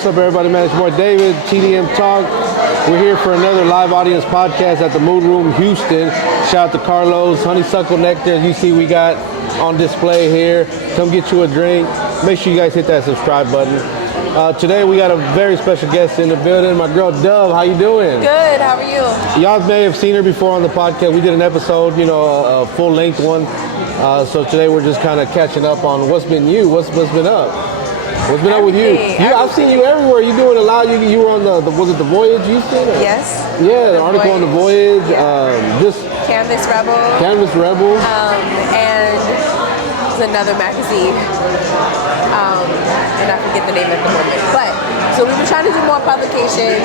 what's up, everybody, man? It's your boy David, TDM Talk. We're here for another live audience podcast at the Mood Room, Houston. Shout out to Carlos, Honeysuckle Nectar. As you see, we got on display here. Come get you a drink. Make sure you guys hit that subscribe button. Today we got a very special guest in the building. My girl Dove, how you doing? Good, how are you? Y'all may have seen her before on the podcast. We did an episode, a full-length one. So today we're just kind of catching up on what's been what's been up. What's been up with you? I've seen you everywhere. You doing a lot. You were on the was it the Voyage Houston? Yes. Yeah, the article on the Voyage. Yeah. Just Canvas Rebel. Canvas Rebel. And it's another magazine. And I forget the name at the moment. But so we've been trying to do more publications,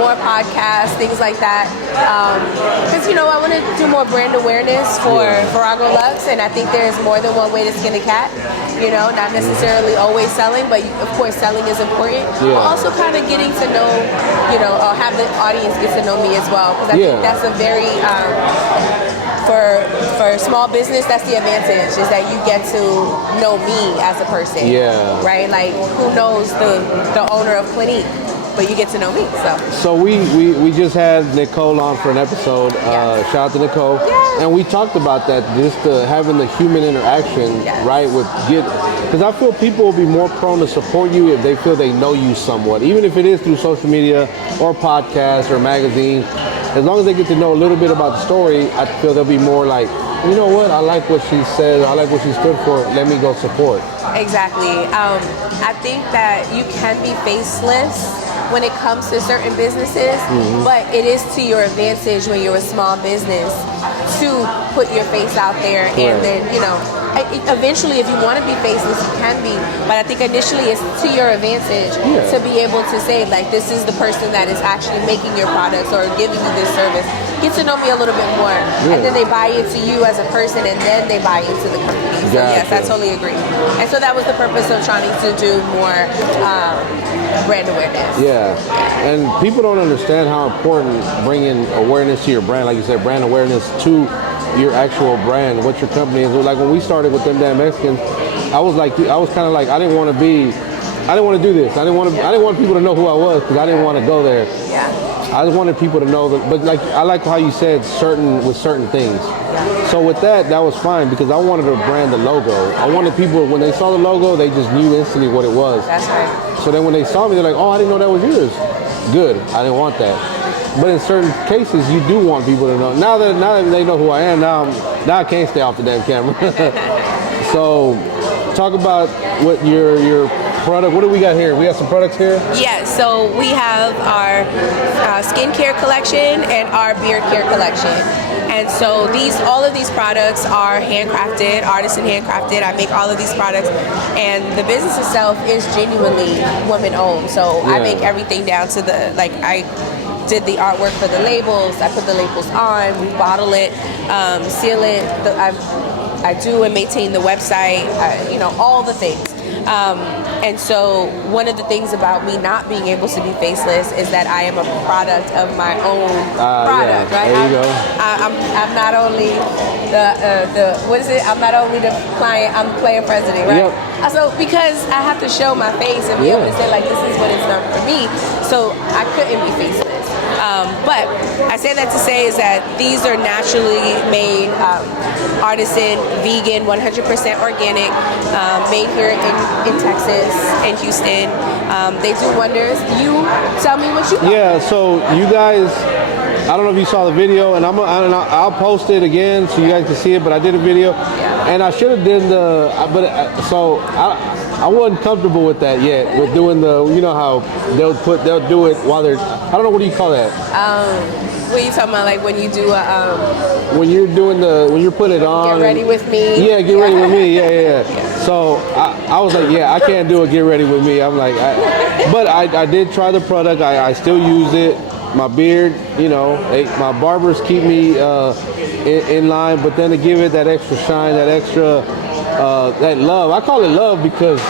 more podcasts, things like that. Because I want to do more brand awareness for Virago Lux, and I think there's more than one way to skin a cat. Not necessarily always selling, but of course selling is important. Yeah. But also kind of getting to know, or have the audience get to know me as well, because I think that's a very for small business, that's the advantage, is that you get to know me as a person. Yeah. Right? Like, who knows the owner of Clinique, but you get to know me. So we just had Nicole on for an episode. Shout out to Nicole. Yes. And we talked about that, just having the human interaction, right? Because I feel people will be more prone to support you if they feel they know you somewhat, even if it is through social media or podcasts or magazines. As long as they get to know a little bit about the story, I feel they'll be more like, you know what, I like what she said, I like what she stood for, let me go support. Exactly. I think that you can be faceless when it comes to certain businesses, but it is to your advantage when you're a small business to put your face out there. And then, eventually if you want to be faceless, you can be, but I think initially it's to your advantage to be able to say, like, this is the person that is actually making your products or giving you this service. Get to know me a little bit more, and then they buy into you as a person, and then they buy into the company. So yes, I totally agree. And so that was the purpose of trying to do more brand awareness. Yeah, and people don't understand how important bringing awareness to your brand, like you said, brand awareness to your actual brand, what your company is. Like when we started with ThemDamnMexicans, I was kind of like, I didn't want to do this. I didn't want people to know who I was, because I didn't want to go there. Yeah. I just wanted people to know that, but like, I like how you said with certain things. Yeah. So with that was fine, because I wanted to brand the logo. I wanted people, when they saw the logo, they just knew instantly what it was. That's right. So then when they saw me, they're like, oh, I didn't know that was yours. Good, I didn't want that. But in certain cases, you do want people to know. Now that they know who I am, now I can't stay off the damn camera. So talk about what your product. What do we got here? We have some products here? Yeah, so we have our skincare collection and our beard care collection. And so all of these products are handcrafted, artisan handcrafted. I make all of these products, and the business itself is genuinely woman-owned. So I make everything down to I did the artwork for the labels. I put the labels on. We bottle it, seal it. I do and maintain the website. All the things. And so one of the things about me not being able to be faceless is that I am a product of my own product, right? There you go. I'm not only I'm not only the client, I'm the player president, right? Yep. So because I have to show my face and be able to say, like, this is what it's done for me, so I couldn't be faceless. But I say that to say is that these are naturally made, artisan, vegan, 100% organic, made here in Texas, in Houston. They do wonders. You tell me what you know. Yeah, so you guys, I don't know if you saw the video, and I'll post it again so you guys can see it, but I did a video, and I should have done I wasn't comfortable with that yet, with doing how they'll do it while they're, I don't know, what do you call that? What are you talking about, like when you do when you're putting it on. Get ready with me. Yeah, get ready with me, yeah. So I was like, I can't do a get ready with me. I'm like, but I did try the product, I still use it. My beard, my barbers keep me in line, but then to give it that extra shine, that extra, that love. I call it love because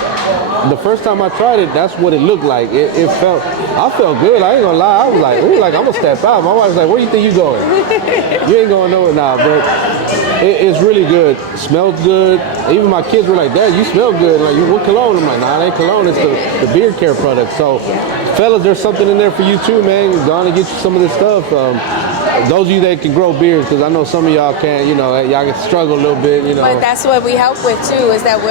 the first time I tried it, that's what it looked like. It felt, I felt good. I ain't gonna lie. I was like, ooh, like I'm gonna step out. My wife's like, where you think you going? You ain't going nowhere now. But it's really good. Smells good. Even my kids were like, Dad, you smell good. Like, what cologne? I'm like, nah, it ain't cologne. It's the beard care product. So, fellas, there's something in there for you too, man. Go on and get you some of this stuff. Those of you that can grow beards, because I know some of y'all can't, y'all can struggle a little bit, But that's what we help with too, is that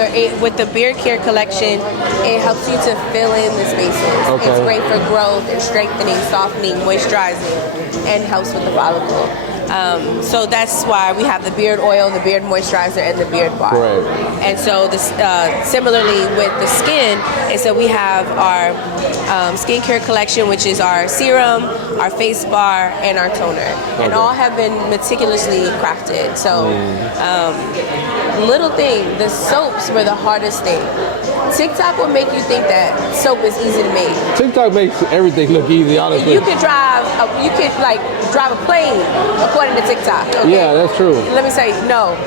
with the beard care collection, it helps you to fill in the spaces. Okay. It's great for growth and strengthening, softening, moisturizing, and helps with the follicle. So that's why we have the beard oil, the beard moisturizer, and the beard bar. Right. And so this, similarly with the skin, is that we have our skincare collection, which is our serum, our face bar, and our toner. And all have been meticulously crafted. So little thing, the soaps were the hardest thing. TikTok will make you think that soap is easy to make. TikTok makes everything look easy, honestly. You could drive a plane according to TikTok. Okay? Yeah, that's true. Let me say no.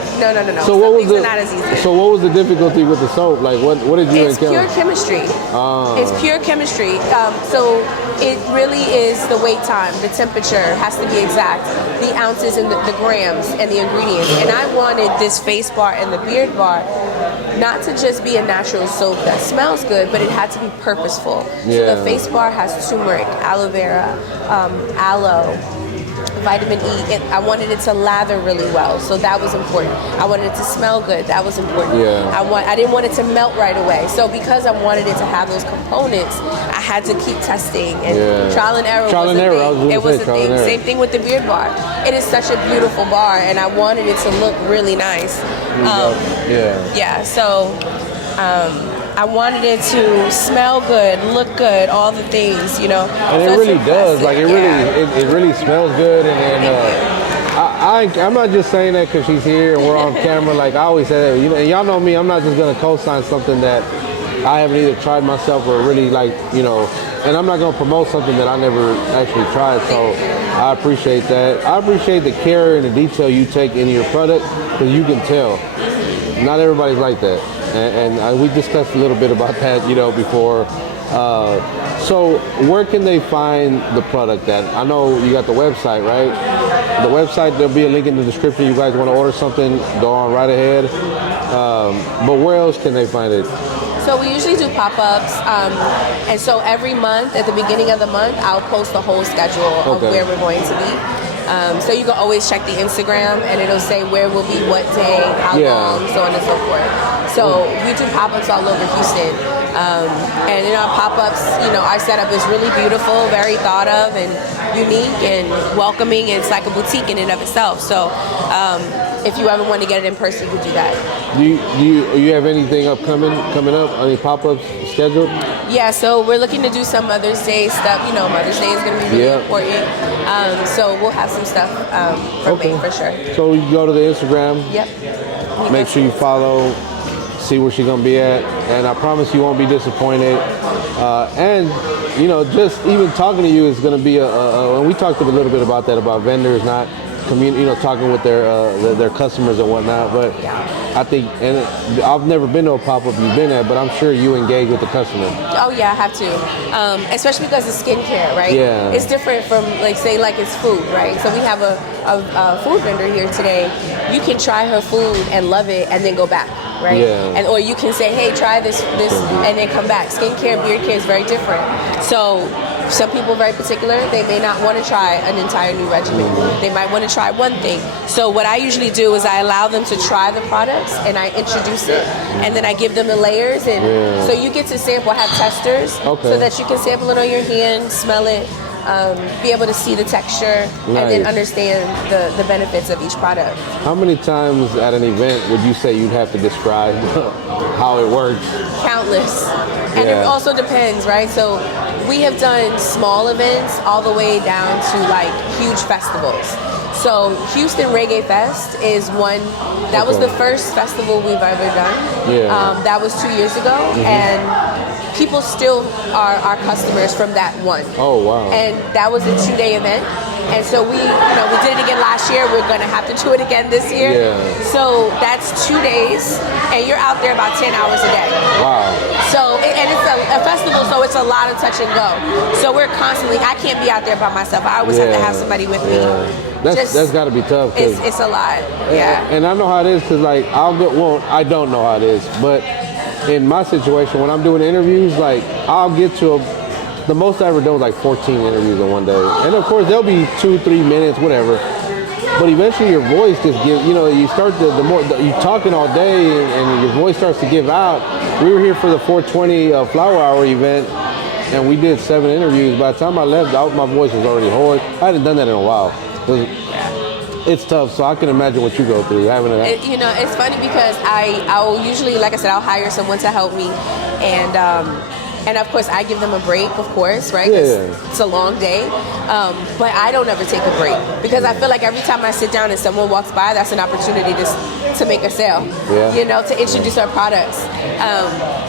So what was things are not as easy. So what was the difficulty with the soap? Like what did you It's encounter? pure chemistry. It's pure chemistry. So it really is the wait time, the temperature has to be exact, the ounces and the grams and the ingredients. And I wanted this face bar and the beard bar not to just be a natural soap that smells good, but it had to be purposeful. Yeah. So the face bar has turmeric, aloe vera, aloe, vitamin E. I wanted it to lather really well, so that was important. I wanted it to smell good. That was important. Yeah. I didn't want it to melt right away. So because I wanted it to have those components, I had to keep testing and trial and error. It was a thing. Same thing with the beard bar. It is such a beautiful bar, and I wanted it to look really nice. So I wanted it to smell good, look good, all the things, And so it really does. Like it really smells good. I'm not just saying that because she's here and we're on camera. Like I always say, and y'all know me. I'm not just gonna co-sign something that I haven't either tried myself or really like, and I'm not gonna promote something that I never actually tried. So I appreciate that. I appreciate the care and the detail you take into your product because you can tell. Not everybody's like that. And we discussed a little bit about that, before. So where can they find the product at? I know you got the website, right? The website, there'll be a link in the description. You guys want to order something, go on right ahead. But where else can they find it? So we usually do pop-ups, and so every month, at the beginning of the month, I'll post the whole schedule of where we're going to be. So you can always check the Instagram, and it'll say where we'll be, what day, how long, so on and so forth. So we do pop-ups all over Houston. And in our pop-ups, our setup is really beautiful, very thought of and unique and welcoming. It's like a boutique in and of itself. So if you ever want to get it in person, you could do that. Do you have anything coming up? Any pop-ups scheduled? Yeah, so we're looking to do some Mother's Day stuff. Mother's Day is going to be really important. So we'll have some stuff for May for sure. So you go to the Instagram. Yep. Make sure you follow. See where she's gonna be at, and I promise you won't be disappointed. And just even talking to you is gonna be and we talked a little bit about that, about vendors not talking with their customers and whatnot. But I think, and I've never been to a pop-up you've been at, but I'm sure you engage with the customer. Oh yeah, I have to, especially because it's skincare, right? Yeah. It's different from it's food, right? So we have a food vendor here today. You can try her food and love it, and then go back. Right? Yeah. Or you can say, hey, try this, and then come back. Skincare, beard care is very different. So some people are very particular. They may not want to try an entire new regimen. They might want to try one thing. So what I usually do is I allow them to try the products, and I introduce it, and then I give them the layers. And so you get to sample. I have testers so that you can sample it on your hand, smell it, be able to see the texture, and then understand the benefits of each product. How many times at an event would you say you'd have to describe how it works? Countless. And it also depends, right? So we have done small events all the way down to like huge festivals. So Houston Reggae Fest is one, that was the first festival we've ever done. That was 2 years ago, and people still are our customers from that one. Oh, wow. And that was a 2-day event. And so we did it again last year. We're going to have to do it again this year. Yeah. So that's 2 days, and you're out there about 10 hours a day. Wow. So, a lot of touch and go. So we're constantly, I can't be out there by myself. I always have to have somebody with me. That's got to be tough. It's a lot. Yeah. And I know how it is because like I don't know how it is, but in my situation when I'm doing interviews, like I'll get to the most I ever done was like 14 interviews in one day, and of course there'll be 2-3 minutes, whatever. But eventually your voice just gives, you start the more you're talking all day and your voice starts to give out. We were here for the 420 Flower Hour event and we did 7 interviews. By the time I left, my voice was already hoarse. I hadn't done that in a while. It's tough, so I can imagine what you go through having that. It's funny because I'll usually, like I said, I'll hire someone to help me, and of course I give them a break, of course, right? It's a long day, but I don't ever take a break because I feel like every time I sit down and someone walks by, that's an opportunity to make a sale, to introduce our products,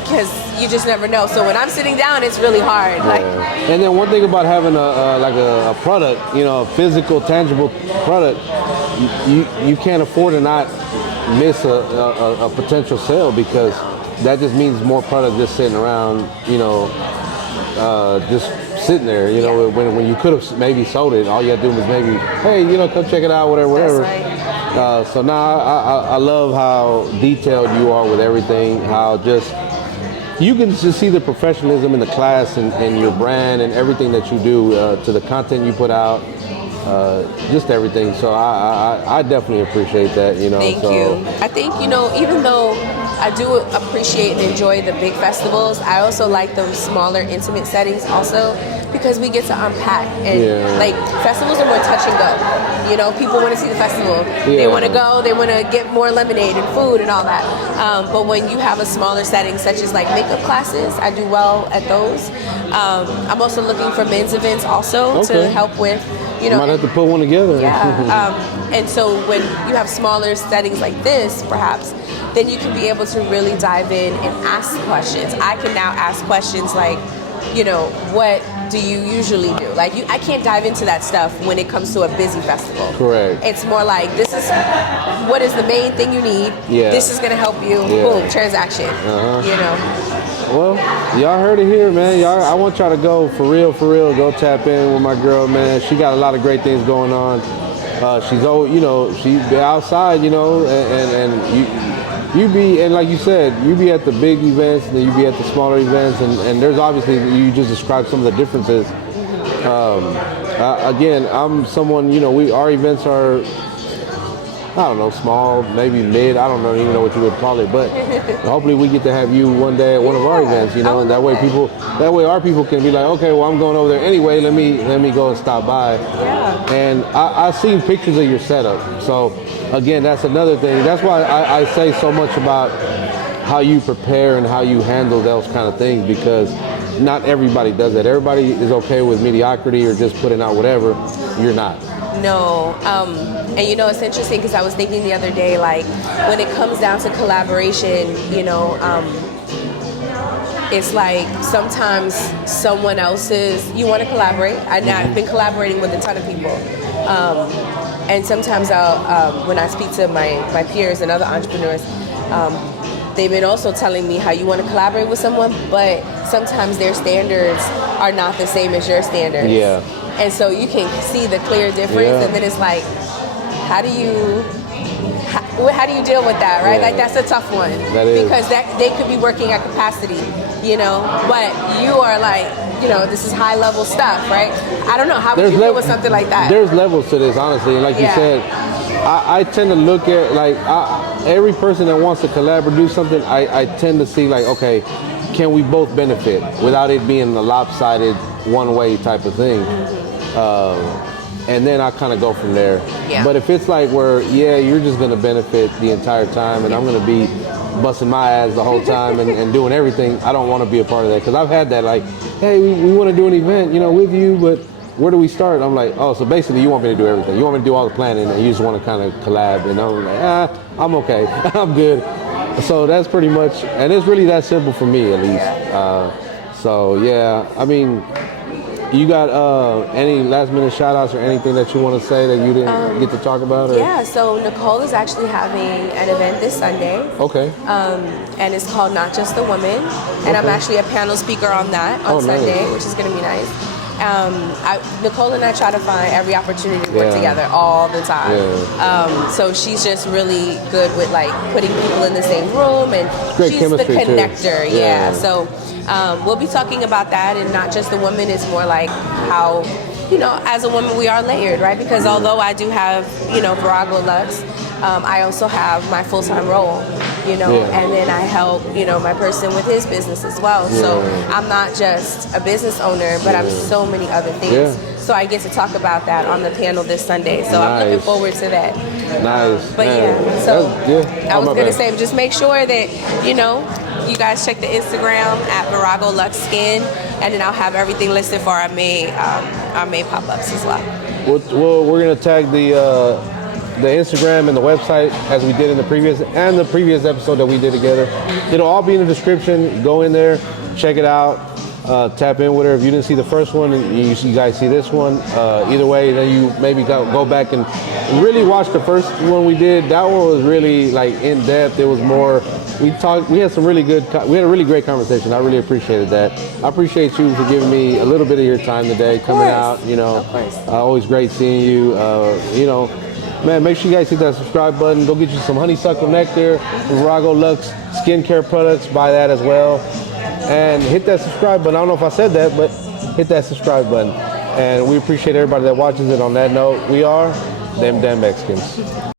because you just never know. So when I'm sitting down, it's really hard. And then one thing about having a product, a physical, tangible product, you can't afford to not miss a potential sale because that just means more product just sitting around, just sitting there, when you could have maybe sold it. All you had to do was maybe, hey, come check it out, whatever. Right. So now I love how detailed you are with everything, how just you can just see the professionalism in the class and your brand and everything that you do to the content you put out. Just everything. So I definitely appreciate that, Thank you. I think, even though I do appreciate and enjoy the big festivals, I also like those smaller, intimate settings also because we get to unpack. And like festivals are more touch and go. People want to see the festival. They want to go. They want to get more lemonade and food and all that. But when you have a smaller setting, such as like makeup classes, I do well at those. I'm also looking for men's events also to help with. You might have to put one together. Yeah. And so when you have smaller settings like this, perhaps, then you can be able to really dive in and ask questions. I can now ask questions like, what do you usually do? Like, I can't dive into that stuff when it comes to a busy festival. Correct. It's more like, this is what is the main thing you need. This is going to help you. Boom, transaction. Well, y'all heard it here, man. I want y'all to go for real. Go tap in with my girl, man. She got a lot of great things going on. She's always, she be outside, and you be, and like you said, you be at the big events and then you be at the smaller events, and there's obviously, you just described some of the differences. Again, I'm someone, our events are, I don't know, small, maybe mid, I don't even know what you would call it, but hopefully we get to have you one day at one of our events, and that way our people can be like, okay, well, I'm going over there anyway, let me go and stop by. And I've seen pictures of your setup, so again, that's another thing. That's why I say so much about how you prepare and how you handle those kind of things, because not everybody does that. Everybody is okay with mediocrity or just putting out whatever. You're not. No, and it's interesting because I was thinking the other day, like when it comes down to collaboration, it's like sometimes someone else's, you want to collaborate. I've been collaborating with a ton of people, and sometimes when I speak to my peers and other entrepreneurs, they've been also telling me how you want to collaborate with someone, but sometimes their standards are not the same as your standards. Yeah. And so you can see the clear difference, and then it's like, how do you deal with that, right? Like that's a tough one, because they could be working at capacity, but you are like, this is high level stuff, right? I don't know, how would you deal with something like that? There's levels to this, honestly, and like you said, I tend to look at like every person that wants to collaborate, do something. I tend to see like, okay, can we both benefit without it being a lopsided one way type of thing. And then I kind of go from there. But if it's like where, you're just going to benefit the entire time and I'm going to be busting my ass the whole time and doing everything, I don't want to be a part of that. Because I've had that, like, hey, we want to do an event, with you, but where do we start? I'm like, oh, so basically you want me to do everything. You want me to do all the planning and you just want to kind of collab. And I'm like, I'm okay. I'm good. So that's pretty much, and it's really that simple for me at least. So, I mean, You got any last minute shout outs or anything that you want to say that you didn't get to talk about? Or? Yeah, so Nicole is actually having an event this Sunday. Okay. And it's called Not Just the Woman. And I'm actually a panel speaker on that on Sunday, which is going to be nice. Nicole and I try to find every opportunity to work together all the time. Yeah. So she's just really good with like putting people in the same room, and she's the connector. Yeah. So we'll be talking about that, and Not Just the Woman is more like how, you know, as a woman we are layered, right? Because although I do have, you know, Virago Lux, I also have my full-time role, you know, and then I help, you know, my person with his business as well. So I'm not just a business owner, but I'm so many other things. So I get to talk about that on the panel this Sunday. So I'm looking forward to that. Nice. But so I was going to say, just make sure that, you know, you guys check the Instagram at Virago Lux Skin, and then I'll have everything listed for our May pop-ups as well. We're going to tag the Instagram and the website as we did in the previous episode that we did together. It'll all be in the description. Go in there, check it out, tap in with her. If you didn't see the first one, you guys see this one. Either way, then you maybe go back and really watch the first one we did. That one was really like in depth. It was more. We had a really great conversation. I really appreciated that. I appreciate you for giving me a little bit of your time today, coming out. You know, always great seeing you. You know. Man, make sure you guys hit that subscribe button. Go get you some honeysuckle nectar, Virago Lux skincare products. Buy that as well. And hit that subscribe button. I don't know if I said that, but hit that subscribe button. And we appreciate everybody that watches it. On that note, we are Them Damn Mexicans.